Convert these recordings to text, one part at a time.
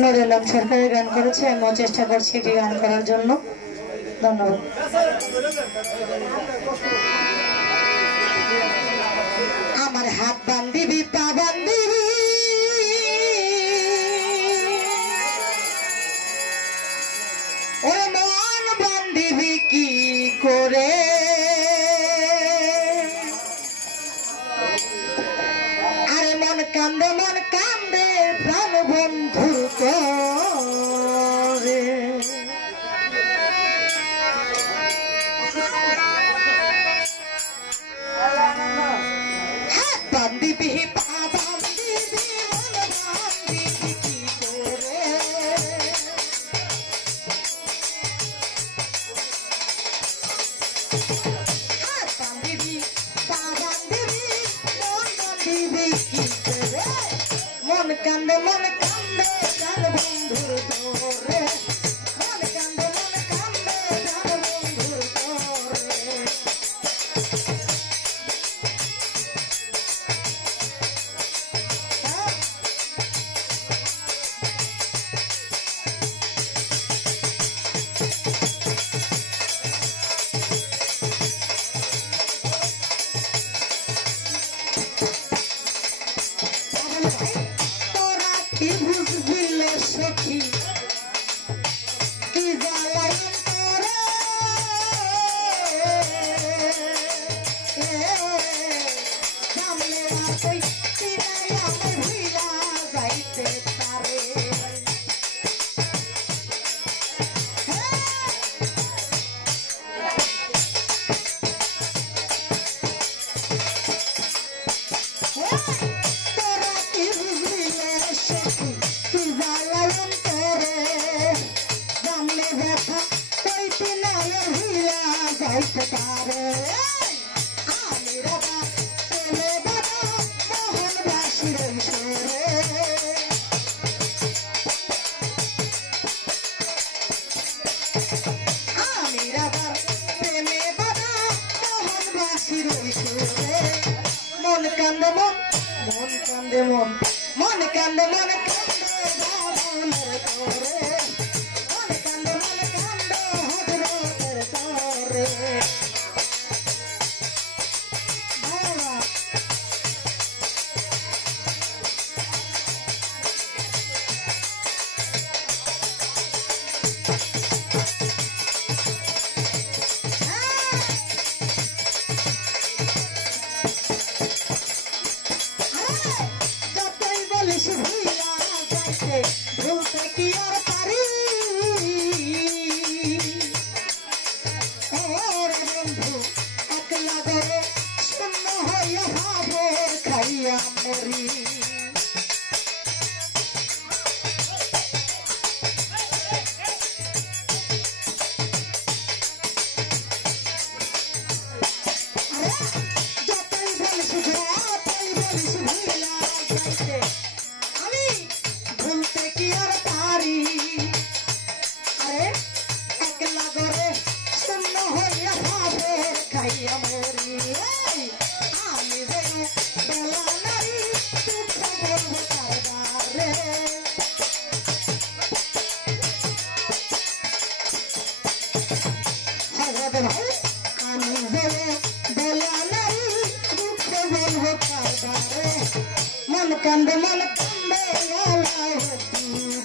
নুরুল আলম সরকারের গান করেছে, আমিও চেষ্টা করছি এটি গান করার জন্য। ধন্যবাদ। আমার হাত বান্ধিবি পা বান্ধিবি ও মন বান্ধিবি কি করে, আরে মন কান্দে প্রাণ বন্ধুর করে, হাত বান্ধিবি পা বান্ধিবি মন বান্ধিবি কি করে, হাত বান্ধিবি পা বান্ধিবি মন বান্ধিবি কি করে, মন কান্দে প্রাণ বন্ধুর করে, মন কান্দে প্রাণ বন্ধুর করে। তোরা কি বুঝবিলে সখী কি জ্বালাই তোরে, সামনে রাতই চিনাই আমার ভিড়া যাইতে পারে, তোরা কি বুঝবিলে সখী কি জ্বালাই তোরে, সামনে ব্যথা কইতে নাই ভিড়া যাইতে পারে, আমি রাবা প্রেমে বাবা মোহন বাসির সুরে, আমি রাবা প্রেমে বাবা মোহন বাসির সুরে, মন কান্দে মন কান্দে মন কান্দে বাবনের তোরে, মন কান্দে হজরতের তোরে, বাবা যতই বলিস ভুইলা যাইতে ভুলতে কি আর পারি, ওরে বন্ধু একলা ঘরে শূন্য হইয়া ভাবের খাইয়া মরি, যতই বলিস ভুইলা যাইতে আমি ভুলতে কি আর পারি, আরে একলা ঘরে শূন্য হইয়া ভাবের খাইয়া মরি, আমি যেন বেলা নারী দুঃখ বলবো কারবারে, আমি যেন বেলা নারী দুঃখ বলবো কারবারে, মন কান্দে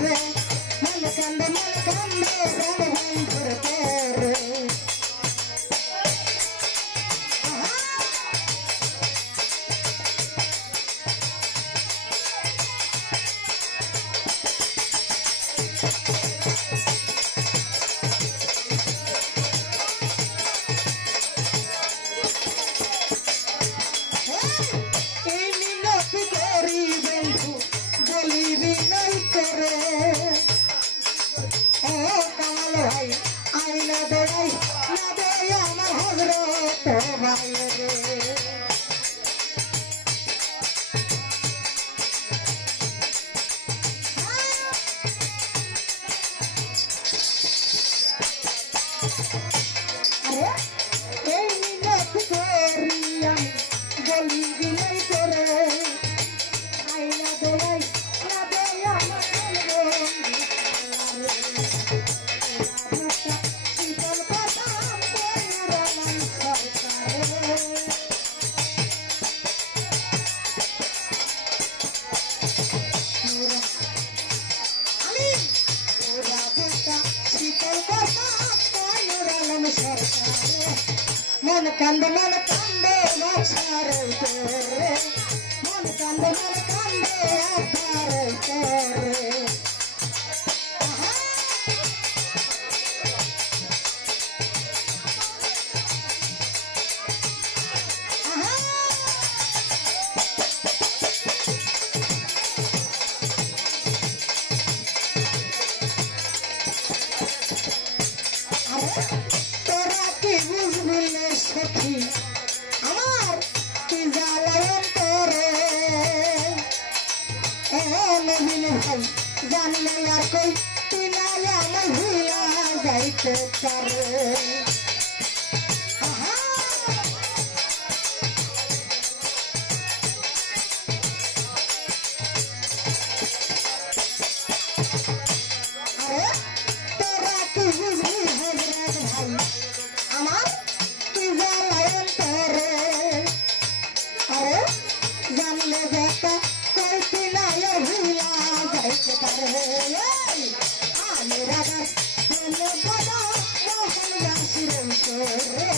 রে, মন কান্দে প্রাণ বন্ধুর করে, এই মিনতি করি বন্ধু মন কান্দে বাছারে তোরে মন কান্দে আধারে তোরে তোরা কি বুঝবি সখী আমার কি জ্বালায়ন তোরে নবীন ভাই জানলে আর কই তিনালে আমার ভুলা যাইতে পারে তোরা কি বুঝবি হজরত ভাই আমার কি জ্বালায়ন তোরে আরে জানলে দেখা কই তিনালে ভুলা যাইতে পারে আমি রাগা বলে বলো মোহন বাসির তোরে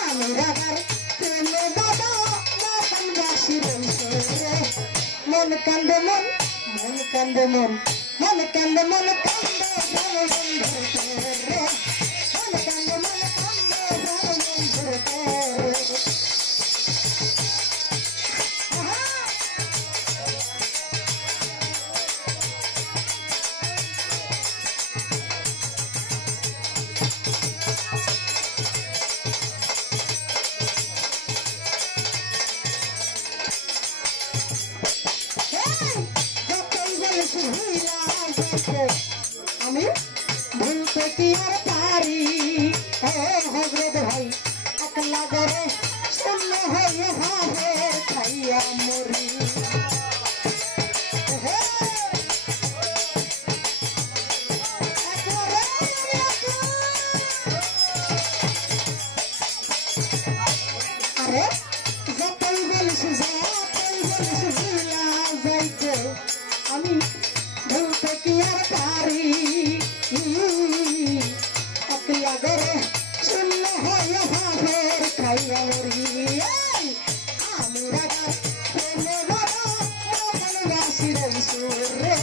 আমি রাগার প্রেমে বাবা মোহন বাসির তোরে মন কান্দে মন কান্দে মন কান্দে মন কান্দে বন্ধু তোরে মন কান্দে বন্ধু তোরে আমি ভুলতে কি আর পারি হজরত ভাই একলা করে শূন্য হয়ে ভাবে খাইয়া মরি আরে যতই বলিস ভুলা যাইতে আমি ভুলতে কি আর পারি একলা করে শূন্য হয়ে ভাবের খাইয়া মরি আমি রাগার প্রেমে বড় মোহন বাসির সুরে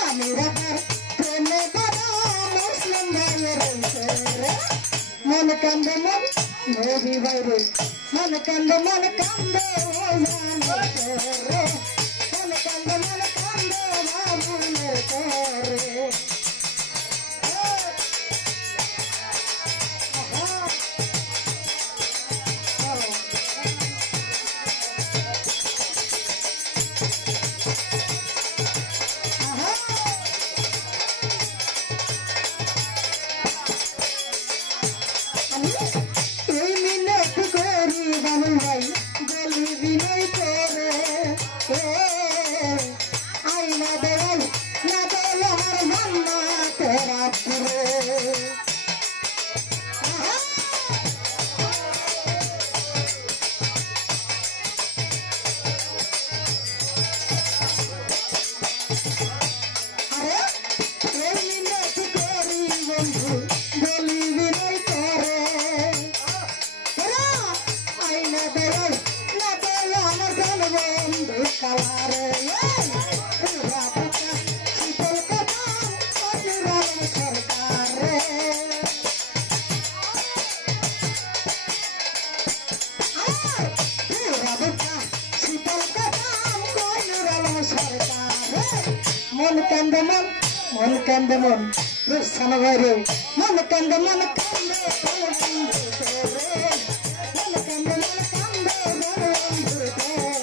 আমি রাগার প্রেমে বড় মুসলিম ভাইয়ের সুরে মন কান্দে নবী বাইরে মন কান্দে ও জানে তোরে মন কান্দে বাবুলের তোরে এই মিনট করি বাবু ভাই বলি বিনয় করে আইনা দেওয়াল না দেওয়ার মান্না তোরা পুরে আরে এই মিনট করি বন্ধু বলি বিনয় করে আইনা দেওয়াল না দেওয়া আমার বন্ধু কালারে শীতল কথা অনুরাগ সরকারে শীতল কথা অনুরাগ সরকারে মন কান্দে মন রুসান ভাইরে মন কান্দে বন্ধু তোরে মন কান্দে বন্ধু তোরে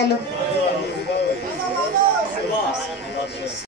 এলো